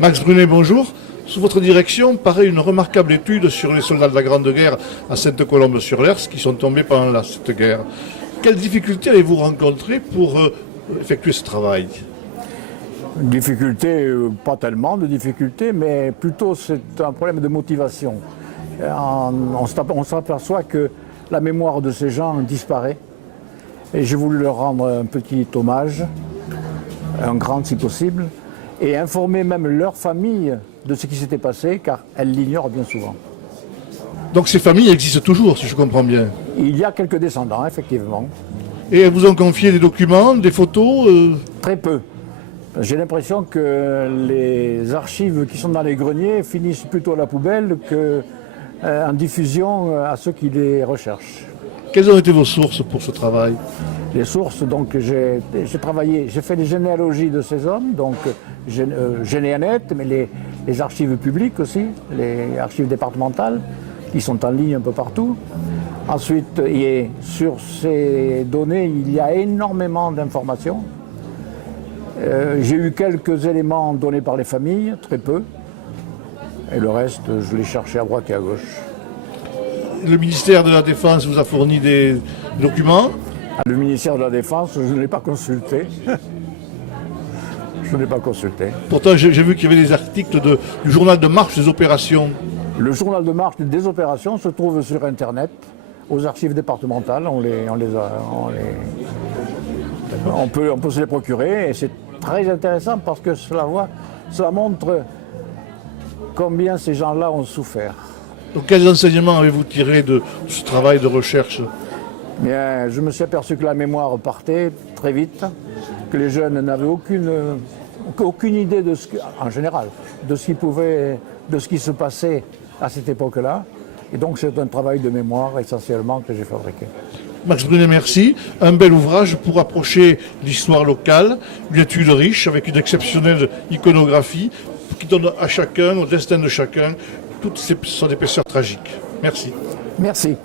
Max Brunet, bonjour. Sous votre direction paraît une remarquable étude sur les soldats de la Grande Guerre à Sainte-Colombe-sur-Lers qui sont tombés pendant cette guerre. Quelles difficultés avez-vous rencontrées pour effectuer ce travail? Difficulté, pas tellement de difficultés, mais plutôt c'est un problème de motivation. On s'aperçoit que la mémoire de ces gens disparaît. Et j'ai voulu leur rendre un petit hommage, un grand si possible, et informer même leur famille de ce qui s'était passé, car elles l'ignorent bien souvent. Donc ces familles existent toujours, si je comprends bien. Il y a quelques descendants, effectivement. Et elles vous ont confié des documents, des photos Très peu. J'ai l'impression que les archives qui sont dans les greniers finissent plutôt à la poubelle qu'en diffusion à ceux qui les recherchent. Quelles ont été vos sources pour ce travail? Les sources, donc j'ai fait des généalogies de ces hommes, donc Généanet, mais les archives publiques aussi, les archives départementales, qui sont en ligne un peu partout. Ensuite, sur ces données, il y a énormément d'informations. J'ai eu quelques éléments donnés par les familles, très peu, et le reste, je l'ai cherché à droite et à gauche. Le ministère de la Défense vous a fourni des documents? Le ministère de la Défense, je ne l'ai pas consulté. Je ne l'ai pas consulté. Pourtant, j'ai vu qu'il y avait des articles du journal de marche des opérations. Le journal de marche des opérations se trouve sur Internet, aux archives départementales. On peut se les procurer et c'est très intéressant parce que cela montre combien ces gens-là ont souffert. Donc, quels enseignements avez-vous tiré de ce travail de recherche? Bien, je me suis aperçu que la mémoire partait très vite, que les jeunes n'avaient aucune idée en général, de ce qui se passait à cette époque-là. Et donc c'est un travail de mémoire essentiellement que j'ai fabriqué. Max Brunet, merci. Un bel ouvrage pour approcher l'histoire locale, une étude riche avec une exceptionnelle iconographie qui donne à chacun, au destin de chacun, toute son épaisseur tragique. Merci. Merci.